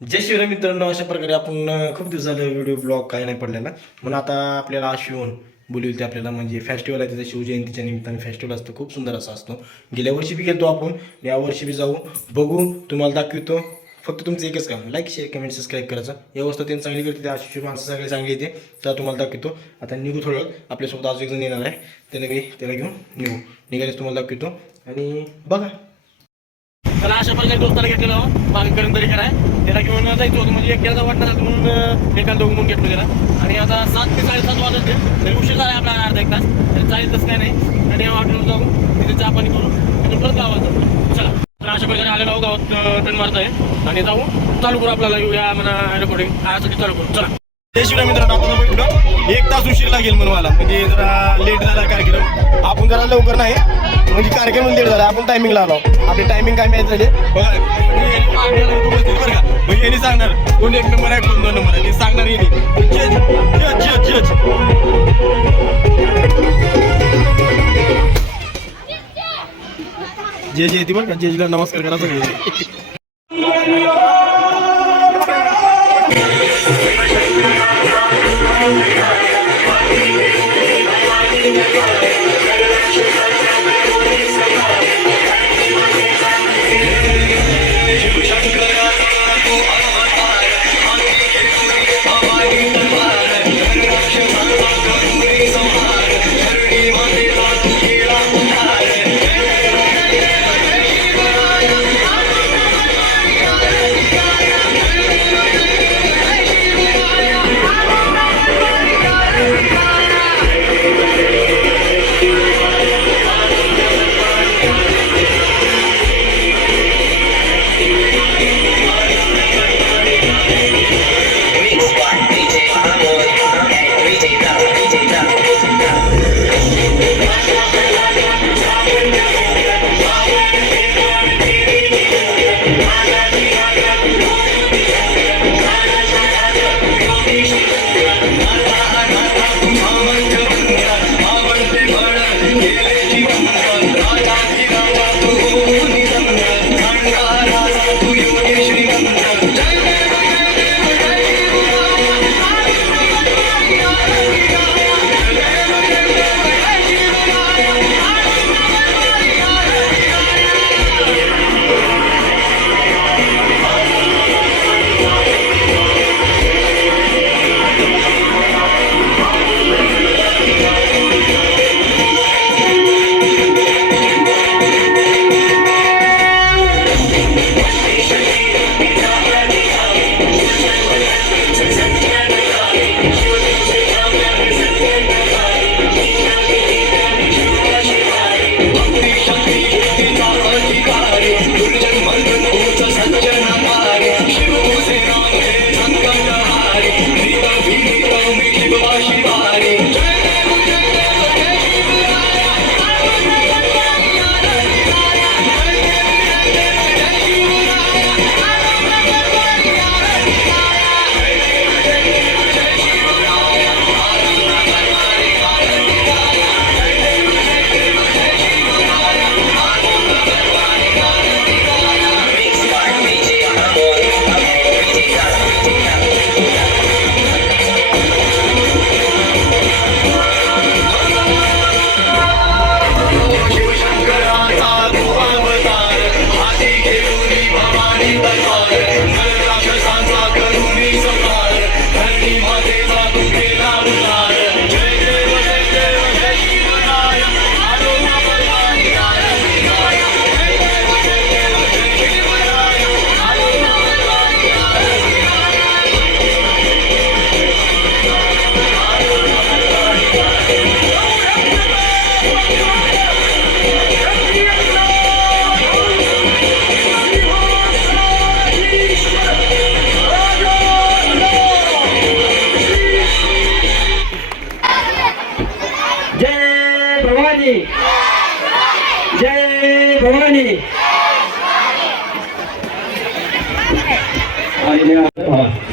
जय शिवराय मित्रांनो, अशा प्रकारे आपण खूप दिवस झाले व्हिडिओ ब्लॉग काही नाही पडलेला, म्हणून आता आपल्याला शिवून बोलवते आपल्याला, म्हणजे फेस्टिवल आहे त्याचं, शिवजयंतीच्या निमित्ताने फेस्टिवल असतं, खूप सुंदर असा असतो. गेल्या वर्षी बी गेलो आपण, यावर्षी बी जाऊ, बघू, तुम्हाला दाखवतो. फक्त तुमचं एकच काम, लाईक शेअर कमेंट सबस्क्राईब करायचं. व्यवस्था त्यांनी चांगली करते, त्या आशिष माणसं सगळे चांगली येते, तर तुम्हाला दाखवतो. आता निघू थोडं, आपल्यासोबत आज एक जण येणार आहे, त्याला घेऊन निघू. निघालेच तुम्हाला दाखवतो आणि बघा. त्याला अशा प्रकारे दोस्ताला घेतलेलं मागे करून तरी कराय, त्याला घेऊन जायचं होतं, म्हणजे एकट्याचा वाटणार म्हणून एका दोघं म्हणून घेतलं त्याला. आणि आता 7 ते 7:30 वाजत तरी उशीर झाला आपला अर्धा एक तास, तरी चालेल तसं काय नाही. आणि हॉटेलवर जाऊ, तिथे चहा पाणी करू, तिथून परत गावात जाऊ. चला, तर अशा प्रकारे आलेलो आहो, गावात टर्न मारत आहे आणि जाऊ चालू करू आपल्याला या म्हणा रेकॉर्डिंग आयासाठी चालू करू. चला. जय शिवराय मित्रांनो, आपण बघितलं 1 तास उशीर लागेल म्हणून मला, म्हणजे जरा लेट झाला कार्यक्रम. आपण जरा लवकर नाही, म्हणजे कार्यक्रम लेट झाला, आपण टायमिंगला आलो. आपले टायमिंग काय माहिती झाले बघा, बरं का, म्हणजे यांनी सांगणार कोण 1 नंबर आहे कोण 2 नंबर आहे, ते सांगणार यांनी. जज जे जे येते बरं का, जजला नमस्कार करा सगळे. जय भवानी.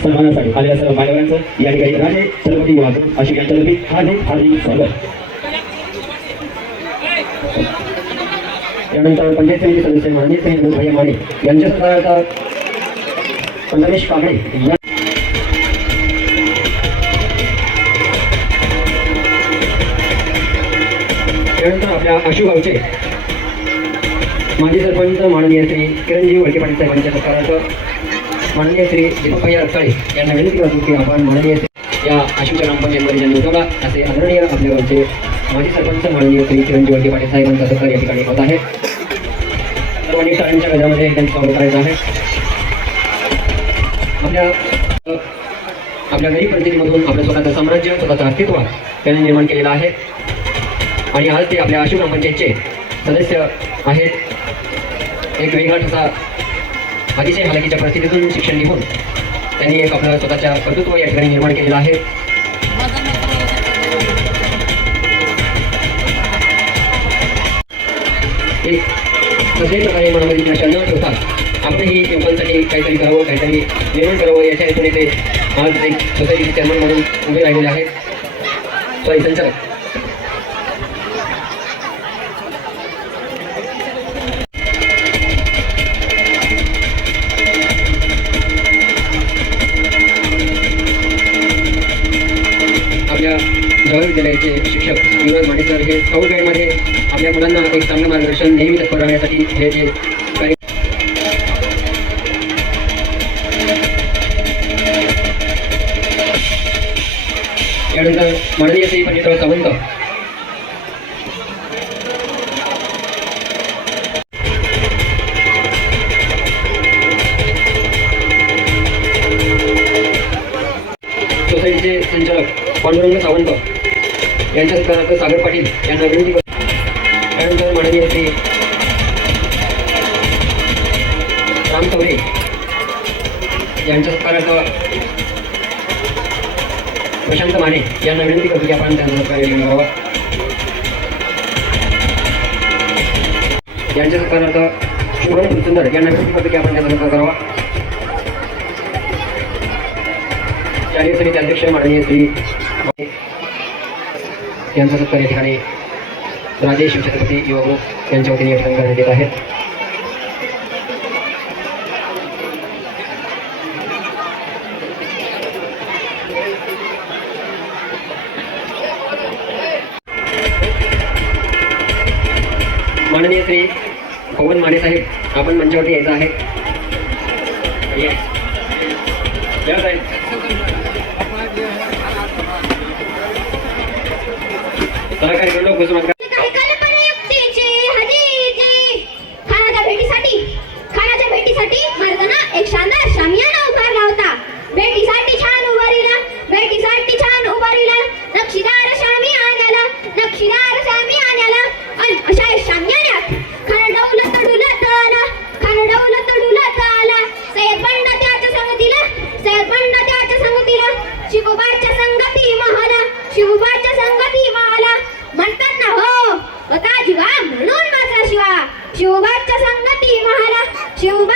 सन्मानासाठी आलेल्या सर्व मान्यवरांचं या ठिकाणी राजे छत्रपती वाहतूक अशी यांच्यातर्फे हार्दिक हार्दिक स्वागत. त्यानंतर पंचायत समिती सदस्य माननीय श्री भाई माने यांच्या सत्काराचा रमेश कांबळे या त्यानंतर आपल्या आशू गावचे माजी सरपंच माननीय श्री किरणजी वळके पाटील साहेबांच्या सत्कारार्थ माननीय श्री दीपकभैया रक्ताळे यांना विनंती करतो की आपण माननीय या आशूच्या ग्रामपंचायतमध्ये ज्यांनी उठवला असे आदरणीय आपल्या गावचे माजी सरपंच माननीय श्री किरणजी वळके पाटील साहेबांचा सत्कार या ठिकाणी होत आहे. सर्वांनी टाळ्यांच्या गजरामध्ये त्यांचं स्वागत करायचं आहे. आपल्या गरीब परिस्थितीमधून आपलं स्वतःचं साम्राज्य स्वतःचं अस्तित्व त्यांनी निर्माण केलेलं आहे आणि आज ते आपल्या आशू ग्रामपंचायतचे सदस्य आहेत. एक वेगळा ठसा अतिशय हालाकीच्या परिस्थितीतून शिक्षण निघून त्यांनी एक आपलं स्वतःच्या कर्तृत्व या ठिकाणी निर्माण केलेलं आहे. एक कसल्याही प्रकारे मनामध्ये नशा न ठेवता आपणही युवकांसाठी काहीतरी करावं, काहीतरी निर्माण करावं याच्या हेतूने ते आज एक सोसायटीचे चेअरमन म्हणून उभे राहिलेले आहेत. सॉरी संचालक. आपल्या जवाहर विद्यालयाचे शिक्षक युवराज माने सर हे स्काउट गाईडमध्ये आपल्या मुलांना एक चांगलं मार्गदर्शन नेहमी तत्पर राहण्यासाठी हे जे कार्य यानंतर माननीय श्री पंडितराव सावंत सोसायटीचे संचालक पांडुरंग सावंत यांच्या सत्कारार्थ सागर पाटील यांना विनंती करतो. त्यानंतर माननीय श्री राम चौरे यांच्या सत्कारार्थ प्रशांत माने यांना विनंती करतो की आपण त्यांचा सत्कार करावा. यांच्या सत्कारार्थ शुभम फुलसुंदर यांना विनंती करतो की आपण त्यांचा सत्कार करावा. शालेय समिती अध्यक्ष माननीय श्री यांचा सत्कार या ठिकाणी राजेश शिवछत्रपती युवा ग्रुप यांच्या वतीने या ठिकाणी करण्यात येत आहे. माननीय श्री पवन माने साहेब आपण मंचावरती यायचं आहे. या साहेब. सहकारी लोक घोषणा मर्दाना एक शानदार शामियाना उभारला होता. भेटीसाठी छान उभारीला, भेटीसाठी छान उभारीला नक्षीदार शामियानाला, नक्षीदार शामियानाला आणि अशा शामियान्यात खणडवलं तडुलत आला, खणडवलं तडुलत आला. सय्यद बंड त्याच्या संगतीला, सय्यद बंड त्याच्या संगतीला, शिवबाच्या संगती महाला, शिवबाच्या संगती महाला म्हणतात ना हो होता जीवा म्हणून माझा शिवा. शिवबाच्या संगती महाला, शिवबा